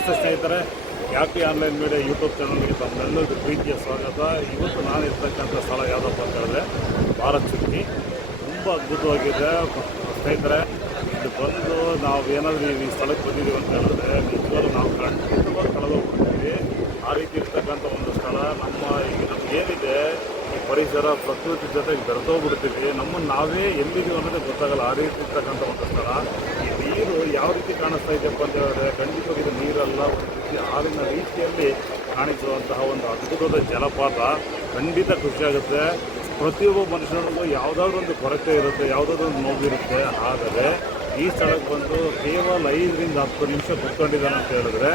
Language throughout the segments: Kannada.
ನಮಸ್ತೆ ಸ್ನೇಹಿತರೆ ಯಾಪಿ ಆನ್ಲೈನ್ ಮೀಡಿಯಾ ಯೂಟ್ಯೂಬ್ ಚಾನಲ್ಗೆ ತಮ್ಮೆಲ್ಲರಿಗೂ ಪ್ರೀತಿಯ ಸ್ವಾಗತ. ಇವತ್ತು ನಾನು ಇರ್ತಕ್ಕಂಥ ಸ್ಥಳ ಯಾವುದಪ್ಪ ಅಂತ ಹೇಳಿದ್ರೆ, ಭಾರತ್ ಚುಕ್ಕಿ ತುಂಬ ಅದ್ಭುತವಾಗಿದೆ. ಸ್ನೇಹಿತರೆ, ಇದು ಬಂದು ನಾವು ಏನಾದರೂ ಈ ಸ್ಥಳಕ್ಕೆ ಬಂದಿದ್ದೀವಿ ಅಂತ ಹೇಳಿದ್ರೆ, ನಿಜವಾಗ್ಲೂ ನಾವು ಖಂಡಿತವಾಗ ಕಳೆದು ಹೋಗ್ತೀವಿ ಆ ರೀತಿ ಇರ್ತಕ್ಕಂಥ ಒಂದು ಸ್ಥಳ, ನಮ್ಮ ಈಗ ನಮ್ಗೆ ಏನಿದೆ, ಈ ಪರಿಸರ, ಪ್ರಕೃತಿ ಜೊತೆಗೆ ಬೆರೆತೋಗ್ಬಿಡ್ತೀವಿ ನಮ್ಮನ್ನು ನಾವೇ ಎಲ್ಲಿದ್ದೀವಿ ಅನ್ನೋದೇ ಗೊತ್ತಾಗಲ್ಲ. ಆ ರೀತಿ ಇರ್ತಕ್ಕಂಥ ಒಂದು ಸ್ಥಳ. ನೀರು ಯಾವ ರೀತಿ ಕಾಣಿಸ್ತಾ ಇದೆಯಪ್ಪ ಅಂತ ಹೇಳಿದ್ರೆ ಖಂಡಿತವಾಗಿ ಇದು ನೀರಲ್ಲ, ಒಂದು ರೀತಿ ಹಾಲಿನ ರೀತಿಯಲ್ಲಿ ಕಾಣಿಸುವಂತಹ ಒಂದು ಅದ್ಭುತವಾದ ಜಲಪಾತ. ಖಂಡಿತ ಖುಷಿಯಾಗುತ್ತೆ ಪ್ರತಿಯೊಬ್ಬ ಮನುಷ್ಯನಿಗೂ ಯಾವುದಾದ್ರೂ ಒಂದು ಕೊರತೆ ಇರುತ್ತೆ, ಯಾವುದಾದ್ರೂ ಒಂದು ನೋವಿರುತ್ತೆ ಆದರೆ ಈ ಸ್ಥಳಕ್ಕೆ ಬಂದು ಕೇವಲ ಐದರಿಂದ ಹತ್ತು ನಿಮಿಷ ಕುತ್ಕೊಂಡಿದ್ದಾನೆ ಅಂತ ಹೇಳಿದ್ರೆ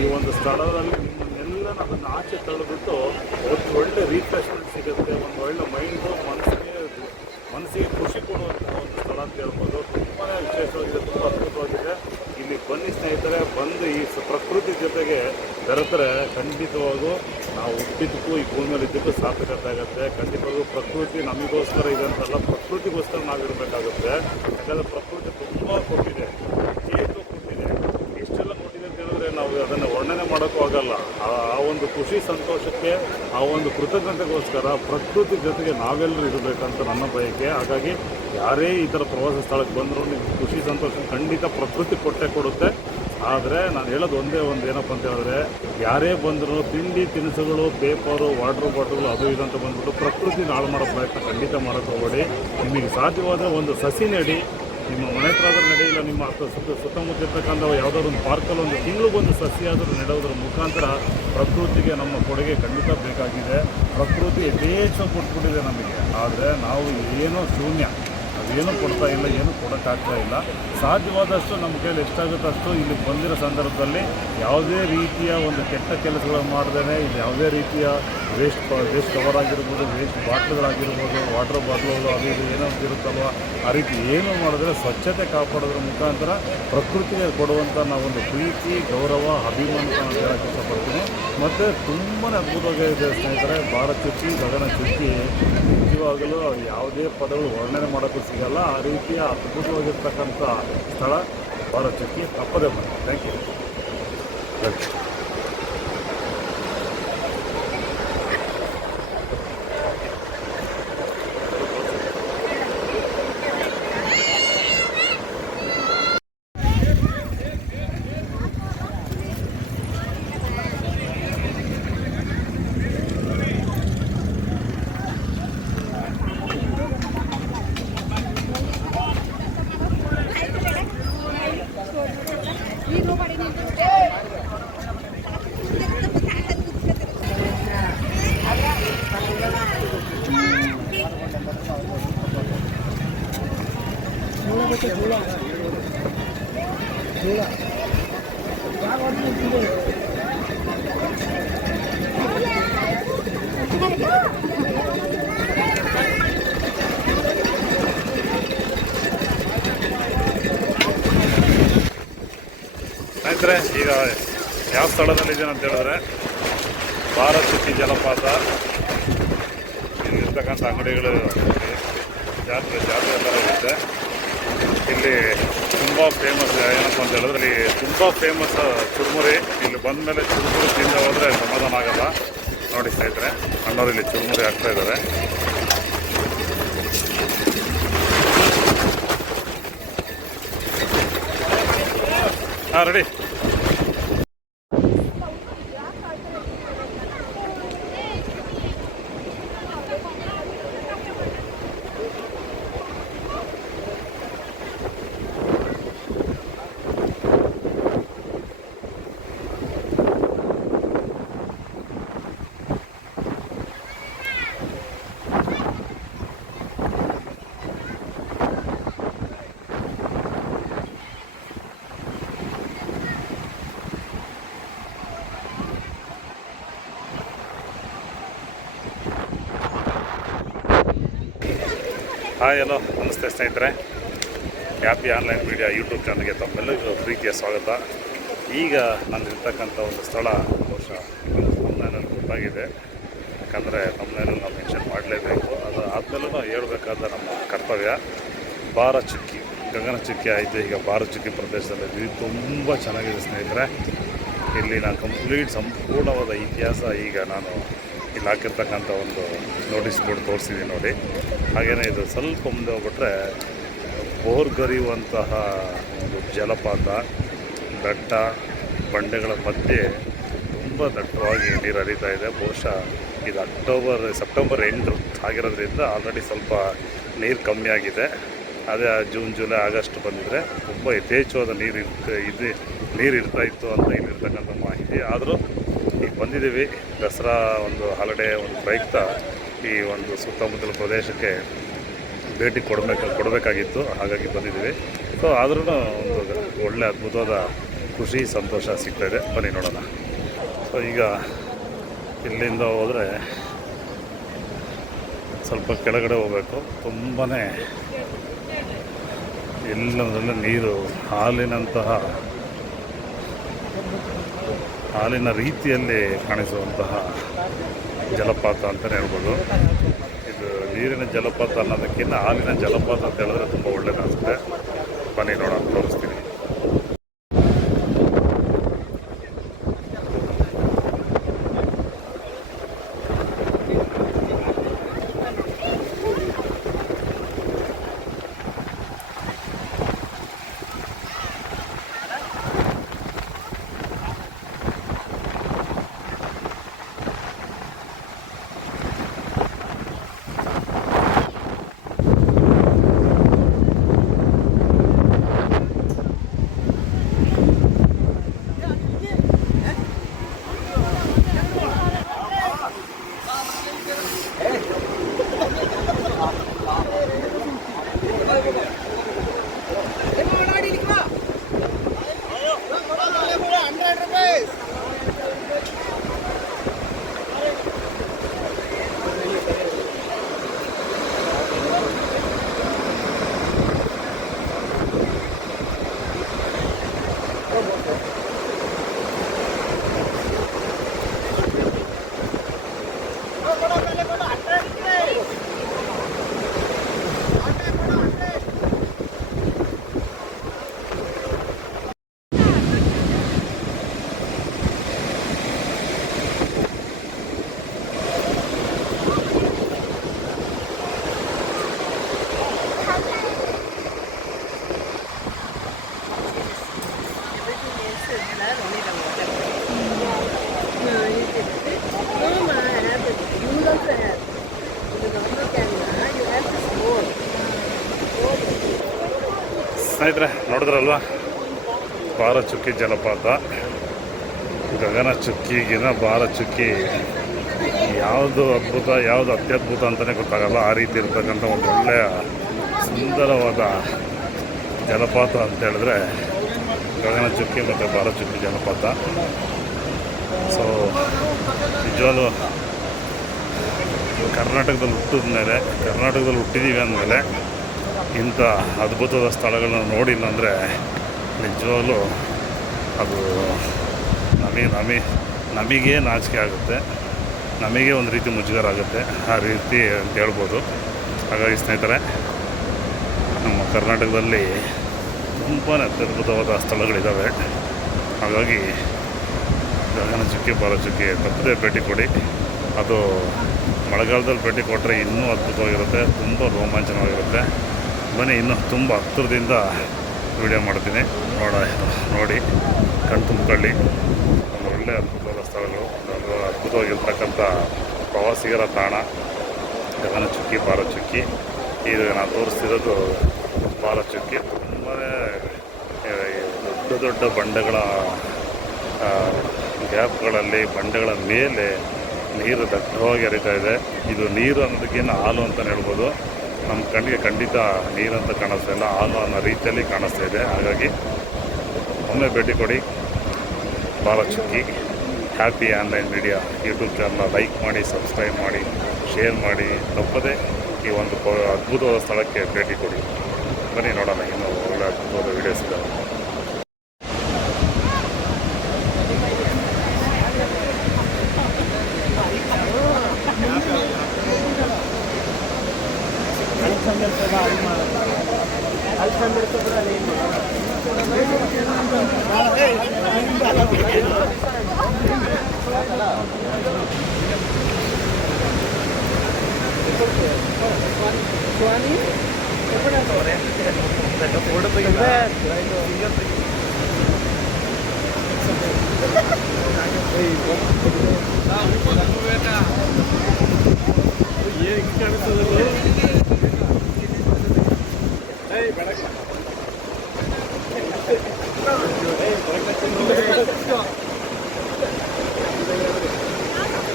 ಈ ಒಂದು ಸ್ಥಳದಲ್ಲಿ ನಿಮ್ಮನ್ನೆಲ್ಲ ಅದನ್ನು ಆಚೆ ತಳ್ಳಿಬಿಟ್ಟು, ಒಂದು ಒಳ್ಳೆ ರಿಫ್ರೆಶ್ಮೆಂಟ್ ಸಿಗುತ್ತೆ, ಒಂದು ಒಳ್ಳೆ ಮೈಂಡು ಮನಸ್ಸಿಗೆ ಮನಸ್ಸಿಗೆ ಖುಷಿ ಕೊಡುವಂಥ ಒಂದು ಸ್ಥಳ ಅಂತ ಹೇಳ್ಬೋದು. ತುಂಬಾ ವಿಶೇಷವಾಗಿದೆ, ತುಂಬ ಅದ್ಭುತವಾಗಿದೆ. ಇಲ್ಲಿ ಬನ್ನಿ ಸ್ನೇಹಿತರೆ, ಬಂದು ಈ ಪ್ರಕೃತಿ ಜೊತೆಗೆ ಬೆರೆತರೆ ಖಂಡಿತವಾಗೂ. ನಾವು ಹುಟ್ಟಿದ್ದಕ್ಕೂ ಈ ಭೂಮಿ ಮೇಲೆ ಇದ್ದಕ್ಕೂ ಸಾರ್ಥಕತೆ ಆಗುತ್ತೆ. ಖಂಡಿತವಾಗೂ ಪ್ರಕೃತಿ ನಮಗೋಸ್ಕರ ಇದೆ ಅಂತಲ್ಲ, ಪ್ರಕೃತಿಗೋಸ್ಕರ ನಾವಿರಬೇಕಾಗುತ್ತೆ. ಯಾಕಂದರೆ ಪ್ರಕೃತಿ ತುಂಬ ಕೊಟ್ಟಿದೆ. ಚೇತು ಕೊಟ್ಟಿದೆ ಎಷ್ಟೆಲ್ಲ ಕೊಟ್ಟಿದೆ ಅಂತ ಹೇಳಿದ್ರೆ ನಾವು ಅದನ್ನು ವರ್ಣನೆ ಮಾಡೋಕ್ಕೂ ಆಗಲ್ಲ. ಆ ಒಂದು ಖುಷಿ ಸಂತೋಷಕ್ಕೆ, ಆ ಒಂದು ಕೃತಜ್ಞತೆಗೋಸ್ಕರ ಪ್ರಕೃತಿ ಜೊತೆಗೆ ನಾವೆಲ್ಲರೂ ಇರಬೇಕಂತ ನನ್ನ ಬಯಕೆ. ಹಾಗಾಗಿ ಯಾರೇ ಈ ಥರ ಪ್ರವಾಸ ಸ್ಥಳಕ್ಕೆ ಬಂದರೂ ನಿಮ್ಗೆ ಖುಷಿ ಸಂತೋಷ ಖಂಡಿತ ಪ್ರಕೃತಿ ಕೊಟ್ಟೆ ಕೊಡುತ್ತೆ. ಆದರೆ ನಾನು ಹೇಳೋದು ಒಂದೇ ಒಂದು ಏನಪ್ಪ ಅಂತ ಹೇಳಿದ್ರೆ, ಯಾರೇ ಬಂದರೂ ತಿಂಡಿ, ತಿನಿಸುಗಳು, ಪೇಪರು ವಾಟರ್ ಬಾಟಲ್ ಅದು ಇದು ಅಂತ ಬಂದ್ಬಿಟ್ಟು ಪ್ರಕೃತಿ ಹಾಳು ಮಾಡೋ ಪ್ರಯತ್ನ ಖಂಡಿತ ಮಾಡೋಕ್ಕೆ ಹೋಗಬೇಡಿ. ನಿಮಗೆ ಸಾಧ್ಯವಾದ ಒಂದು ಸಸಿ ನೆಡಿ ನಿಮ್ಮ ಮನೆ ಹತ್ರ ಆದರೂ ನಡೆಯಿಲ್ಲ, ನಿಮ್ಮ ಸುತ್ತ ಸುತ್ತಮುತ್ತ ಇರ್ತಕ್ಕಂಥ ಯಾವುದಾದ್ರು ಒಂದು ಪಾರ್ಕಲ್ಲಿ ಒಂದು ತಿಂಗಳಿಗೊಂದು ಸಸಿ ಆದರೂ ನೆಡೋದ್ರ ಮುಖಾಂತರ ಪ್ರಕೃತಿಗೆ ನಮ್ಮ ಕೊಡುಗೆ ಖಂಡಿತ ಬೇಕಾಗಿದೆ. ಪ್ರಕೃತಿ ಯಥೇಚ್ಛ ಕೊಟ್ಬಿಟ್ಟಿದೆ ನಮಗೆ. ಆದರೆ ನಾವು ಏನೋ ಶೂನ್ಯ. ನಾವೇನು ಕೊಡ್ತಾ ಇಲ್ಲ, ಏನು ಕೊಡೋಕ್ಕಾಗ್ತಾ ಇಲ್ಲ. ಸಾಧ್ಯವಾದಷ್ಟು ನಮ್ಮ ಕೈಯಲ್ಲಿ ಎಷ್ಟಾಗುತ್ತಷ್ಟು ಇಲ್ಲಿ ಬಂದಿರೋ ಸಂದರ್ಭದಲ್ಲಿ ಯಾವುದೇ ರೀತಿಯ ಒಂದು ಕೆಟ್ಟ ಕೆಲಸಗಳನ್ನು ಮಾಡ್ದೇ ಇಲ್ಲಿ ಯಾವುದೇ ರೀತಿಯ ವೇಸ್ಟ್ ವೇಸ್ಟ್ ಕವರ್ ಆಗಿರ್ಬೋದು ವೇಸ್ಟ್ ಬಾಟ್ಲುಗಳಾಗಿರ್ಬೋದು ವಾಟರ್ ಬಾಟ್ಲುಗಳು ಅದು ಇದು ಏನೋ ಇರುತ್ತಲ್ವ, ಆ ರೀತಿ ಏನು ಮಾಡಿದ್ರೆ ಸ್ವಚ್ಛತೆ ಕಾಪಾಡೋದ್ರ ಮುಖಾಂತರ ಪ್ರಕೃತಿಗೆ ಕೊಡುವಂಥ ನಾವೊಂದು ಪ್ರೀತಿ, ಗೌರವ, ಅಭಿಮಾನ ಹೇಳಕ್ಕೆ ಇಷ್ಟಪಡ್ತೀನಿ. ಮತ್ತು ತುಂಬಾ ಅದ್ಭುತವಾಗಿದೆ ಸ್ನೇಹಿತರೆ, ಭಾರತ ಚುಕ್ಕಿ ಗಗನ ಚುಕ್ಕಿ ನಿಜವಾಗಲೂ ಯಾವುದೇ ಪದಗಳು ವರ್ಣನೆ ಮಾಡೋಕ್ಕೂ ಸಿಗಲ್ಲ. ಆ ರೀತಿಯ ಅದ್ಭುತವಾಗಿರ್ತಕ್ಕಂಥ ಸ್ಥಳ ಭಾರತಕ್ಕೆ ತಪ್ಪದೇ ಬನ್ನಿ ಥ್ಯಾಂಕ್ ಯು ಸ್ನೇಹಿತರೆ ಈಗ ಯಾವ ಸ್ಥಳದಲ್ಲಿದ್ದೀನಿ ಅಂತ ಹೇಳಿದ್ರೆ ಭಾರತಿ ಜಲಪಾತ. ಇಲ್ಲಿರ್ತಕ್ಕಂಥ ಅಂಗಡಿಗಳು ಜಾತ್ರೆ ಜಾತ್ರೆ ಎಲ್ಲ ಇರುತ್ತೆ. ಇಲ್ಲಿ ತುಂಬ ಫೇಮಸ್ ಏನಪ್ಪ ಅಂತ ಹೇಳಿದ್ರೆ ಇಲ್ಲಿ ತುಂಬ ಫೇಮಸ್ ಚುರುಮುರಿ. ಇಲ್ಲಿ ಬಂದ ಮೇಲೆ ಚುರುಮುರಿ ತಿಂದ ಹೋದರೆ ಸಮಾಧಾನ ಆಗಲ್ಲ. ನೋಡಿ ಸ್ನೇಹಿತರೆ, ಅಣ್ಣವ್ರು ಇಲ್ಲಿ ಚುರುಮುರಿ ಹಾಕ್ತಾ ಇದ್ದಾರೆ. ಹಾಂ ರೆಡಿ ಹಾಯ್, ಹಲೋ, ನಮಸ್ತೆ ಸ್ನೇಹಿತರೆ. ಹ್ಯಾಪಿ ಆನ್ಲೈನ್ ಮೀಡಿಯಾ ಯೂಟ್ಯೂಬ್ ಚಾನಲ್ಗೆ ತಮ್ಮೆಲ್ಲರಿಗೂ ಪ್ರೀತಿಯ ಸ್ವಾಗತ. ಈಗ ಇರ್ತಕ್ಕಂಥ ಒಂದು ಸ್ಥಳ, ಬಹುಶಃ ತಮ್ಮನೇನಲ್ಲಿ ಗೊತ್ತಾಗಿದೆ. ಯಾಕಂದರೆ ತಮ್ಮನೇನಲ್ಲಿ ನಾವು ಮೆನ್ಷನ್ ಮಾಡಲೇಬೇಕು. ಅದು ಆದಮೇಲೂ ಹೇಳಬೇಕಾದ ನಮ್ಮ ಕರ್ತವ್ಯ, ಭಾರ ಚುಕ್ಕಿ, ಗಗನ ಚುಕ್ಕಿ ಆಯಿತು. ಈಗ ಭಾರ ಚುಕ್ಕಿ ಪ್ರದೇಶದಲ್ಲಿ ತುಂಬ ಚೆನ್ನಾಗಿದೆ ಸ್ನೇಹಿತರೆ. ಇಲ್ಲಿನ ಕಂಪ್ಲೀಟ್ ಸಂಪೂರ್ಣವಾದ ಇತಿಹಾಸ ಈಗ ನಾನು ಇಲ್ಲಿ ಹಾಕಿರ್ತಕ್ಕಂಥ ಒಂದು ನೋಟಿಸ್ ಬೋರ್ಡ್ ತೋರಿಸಿದ್ದೀನಿ ನೋಡಿ. ಹಾಗೆಯೇ ಇದು ಸ್ವಲ್ಪ ಮುಂದೆ ಹೋಗ್ಬಿಟ್ರೆ ಬೋರ್ಗರಿಯುವಂತಹ ಒಂದು ಜಲಪಾತ ದಟ್ಟ ಬಂಡೆಗಳ ಮಧ್ಯೆ ತುಂಬ ದಟ್ಟವಾಗಿ ನೀರು ಹರಿತಾ ಇದೆ. ಬಹುಶಃ ಇದು ಅಕ್ಟೋಬರ್, ಸೆಪ್ಟೆಂಬರ್ ಎಂಟು ಆಗಿರೋದ್ರಿಂದ ಆಲ್ರೆಡಿ ಸ್ವಲ್ಪ ನೀರು ಕಮ್ಮಿ ಆಗಿದೆ. ಅದೇ ಜೂನ್, ಜುಲೈ, ಆಗಸ್ಟ್ ಬಂದಿದ್ರೆ ತುಂಬ ಯಥೇಚ್ಛವಾದ ನೀರು ಇರ್ತ ಇದೆ. ನೀರು ಇರ್ತಾ ಇತ್ತು ಅಂತ ಇಲ್ಲಿರ್ತಕ್ಕಂಥ ಮಾಹಿತಿ. ಆದರೂ ಈಗ ಬಂದಿದ್ದೀವಿ. ದಸರಾ ಒಂದು ಹಾಲಿಡೇ ಒಂದು ಪ್ರಯುಕ್ತ ಈ ಒಂದು ಸುತ್ತಮುತ್ತಲ ಪ್ರದೇಶಕ್ಕೆ ಭೇಟಿ ಕೊಡಬೇಕು, ಕೊಡಬೇಕಾಗಿತ್ತು. ಹಾಗಾಗಿ ಬಂದಿದ್ದೀವಿ. ಸೊ ಆದ್ರೂ ಒಂದು ಒಳ್ಳೆ ಅದ್ಭುತವಾದ ಖುಷಿ, ಸಂತೋಷ ಸಿಗ್ತಾಯಿದೆ ಬನ್ನಿ ನೋಡೋಣ. ಸೊ ಈಗ ಇಲ್ಲಿಂದ ಹೋದರೆ ಸ್ವಲ್ಪ ಕೆಳಗಡೆ ಹೋಗಬೇಕು. ತುಂಬಾ ಎಲ್ಲದರಲ್ಲೂ ನೀರು, ಹಾಲಿನಂತಹ ಹಾಲಿನ ರೀತಿಯಲ್ಲಿ ಕಾಣಿಸುವಂತಹ ಜಲಪಾತ ಅಂತಲೇ ಹೇಳ್ಬೋದು. ಇದು ನೀರಿನ ಜಲಪಾತ ಅನ್ನೋದಕ್ಕಿಂತ ಹಾಲಿನ ಜಲಪಾತ ಅಂತ ಹೇಳಿದ್ರೆ ತುಂಬ ಒಳ್ಳೇದಾಗುತ್ತೆ. ಬನ್ನಿ ನೋಡೋಣ, ತೋರಿಸ್ತೀನಿ. ಸ್ನೇಹಿತರೆ, ನೋಡಿದ್ರಲ್ವ? ಬಾರಚುಕ್ಕಿ ಜಲಪಾತ. ಗಗನ ಚುಕ್ಕಿಗಿನ ಬಾರಚುಕ್ಕಿ ಯಾವುದು ಅದ್ಭುತ, ಯಾವುದು ಅತ್ಯದ್ಭುತ ಅಂತಲೇ ಗೊತ್ತಾಗಲ್ಲ. ಆ ರೀತಿ ಇರ್ತಕ್ಕಂಥ ಒಂದು ಒಳ್ಳೆಯ ಸುಂದರವಾದ ಜಲಪಾತ ಅಂತ ಹೇಳಿದ್ರೆ ಗಗನಚುಕ್ಕಿ ಮತ್ತು ಬಾರಚುಕ್ಕಿ ಜಲಪಾತ. ಸೊ ನಿಜವಾಗ್ಲೂ ಕರ್ನಾಟಕದಲ್ಲಿ ಹುಟ್ಟಿದ ಮೇಲೆ ಕರ್ನಾಟಕದಲ್ಲಿ ಹುಟ್ಟಿದ್ದೀವಿ ಅಂದಮೇಲೆ ಇಂಥ ಅದ್ಭುತದ ಸ್ಥಳಗಳನ್ನ ನೋಡಿಲ್ಲ ಅಂದರೆ ನಿಜವಾಗಲೂ ಅದು ನಮಗೆ ನಮಗೆ ನಮಗೆ ನಾಚಿಕೆ ಆಗುತ್ತೆ. ನಮಗೆ ಒಂದು ರೀತಿ ಮುಜುಗರ ಆಗುತ್ತೆ. ಆ ರೀತಿ ಅಂತ ಹೇಳ್ಬೋದು. ಹಾಗಾಗಿ ಸ್ನೇಹಿತರೆ, ನಮ್ಮ ಕರ್ನಾಟಕದಲ್ಲಿ ತುಂಬಾ ಅತ್ಯದ್ಭುತವಾದ ಸ್ಥಳಗಳಿದ್ದಾವೆ ಹಾಗಾಗಿ ಗಗನ ಚುಕ್ಕಿ ಬಾಲ ಚುಕ್ಕಿ ತಪ್ಪದೇ ಭೇಟಿ ಕೊಡಿ. ಅದು ಮಳೆಗಾಲದಲ್ಲಿ ಭೇಟಿ ಕೊಟ್ಟರೆ ಇನ್ನೂ ಅದ್ಭುತವಾಗಿರುತ್ತೆ, ತುಂಬ ರೋಮಾಂಚನವಾಗಿರುತ್ತೆ. ಬನ್ನಿ ಇನ್ನೂ ತುಂಬ ಹತ್ತಿರದಿಂದ ವಿಡಿಯೋ ಮಾಡ್ತೀನಿ. ನೋಡ, ನೋಡಿ ಕಣ್ ತುಂಬಿಕೊಳ್ಳಿ ಒಂದು ಒಳ್ಳೆ ಅದ್ಭುತವಾದ ಸ್ಥಳಗಳು. ಅದ್ಭುತವಾಗಿರ್ತಕ್ಕಂಥ ಪ್ರವಾಸಿಗರ ತಾಣ. ಗಗನ ಚುಕ್ಕಿ ಬಾಲ ಚುಕ್ಕಿ. ಇದು ನಾನು ತೋರಿಸ್ತಿರೋದು ಬಾಲ ಚುಕ್ಕಿ. ತುಂಬಾ ದೊಡ್ಡ ದೊಡ್ಡ ಬಂಡೆಗಳ ಗ್ಯಾಪ್ಗಳಲ್ಲಿ ಬಂಡೆಗಳ ಮೇಲೆ ನೀರು ದಟ್ಟವಾಗಿ ಹರಿತಾ ಇದೆ. ಇದು ನೀರು ಅನ್ನೋದಕ್ಕಿಂತ ಹಾಲು ಅಂತಲೇ ಹೇಳ್ಬೋದು. ನಮ್ಮ ಕಣ್ಣಿಗೆ ಖಂಡಿತ ನೀರಂತ ಕಾಣಿಸ್ತಾ ಇಲ್ಲ, ಹಾಲು ಅನ್ನೋ ರೀತಿಯಲ್ಲಿ ಕಾಣಿಸ್ತಾ ಇದೆ. ಹಾಗಾಗಿ ಒಮ್ಮೆ ಭೇಟಿ ಕೊಡಿ. Bharachukki. Happy online media YouTube ಚಾನಲ್ನ ಲೈಕ್ ಮಾಡಿ ಸಬ್ಸ್ಕ್ರೈಬ್ ಮಾಡಿ ಶೇರ್ ಮಾಡಿ. ತಪ್ಪದೆ ಈ ಒಂದು ಅದ್ಭುತವಾದ ಸ್ಥಳಕ್ಕೆ ಭೇಟಿ ಕೊಡಿ. ಬನ್ನಿ ನೋಡೋಣ ಇನ್ನೂ ಒಳ್ಳೆ ಅದ್ಭುತವಾದ ವೀಡಿಯೋಸ್ ಇದ್ದಾವೆ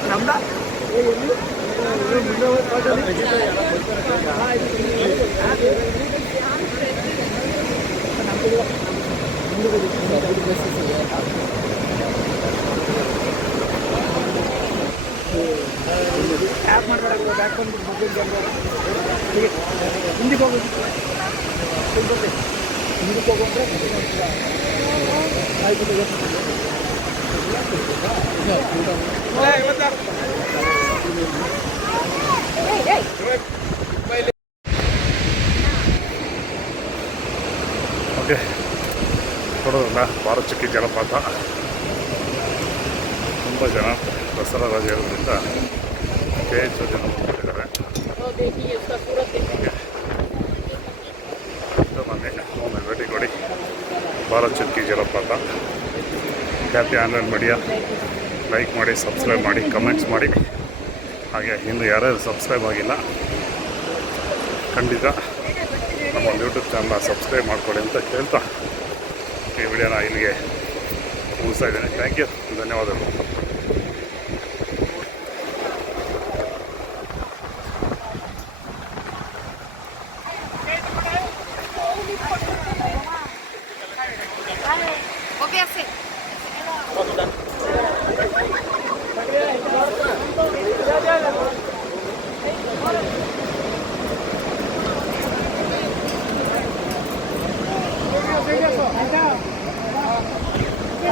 ನಮ್ದಾ ಮುಂದೆ ಹಿಂದಿಗೆ ಹೋಗಿ ಹಿಂದಕ್ಕೆ ಹೋಗೋಂದ್ರೆ ಆಯ್ತು ಓಕೆ ಕೊಡೋದಲ್ಲ ಭಾರತ್ ಚುಕ್ಕಿ ಜಲಪಾತ ತುಂಬ ಜನ ದಸರಾ ರಾಜ ಇರೋದ್ರಿಂದ ಹೆಚ್ಚು ಜನ ಬನ್ನಿ ಒಮ್ಮೆ ಭೇಟಿ ಕೊಡಿ. ಭಾರತ್ ಚುಕ್ಕಿ ಜಲಪಾತ ಖ್ಯಾತಿ ಆನ್ಲೈನ್ ಮೀಡಿಯಾ. ಲೈಕ್ ಮಾಡಿ, ಸಬ್ಸ್ಕ್ರೈಬ್ ಮಾಡಿ, ಕಮೆಂಟ್ಸ್ ಮಾಡಿ. ಹಾಗೆ ಇನ್ನು ಯಾರ್ಯಾರು ಸಬ್ಸ್ಕ್ರೈಬ್ ಆಗಿಲ್ಲ, ಖಂಡಿತ ನಮ್ಮ ಯೂಟ್ಯೂಬ್ ಚಾನಲ್ನ ಸಬ್ಸ್ಕ್ರೈಬ್ ಮಾಡ್ಕೊಳ್ಳಿ ಅಂತ ಕೇಳ್ತಾ ಈ ವಿಡಿಯೋನ ಇಲ್ಲಿಗೆ ಮುಗಿಸ್ತಾ ಇದ್ದೇನೆ ಥ್ಯಾಂಕ್ Ay,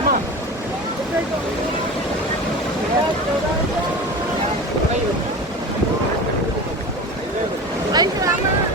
salamat.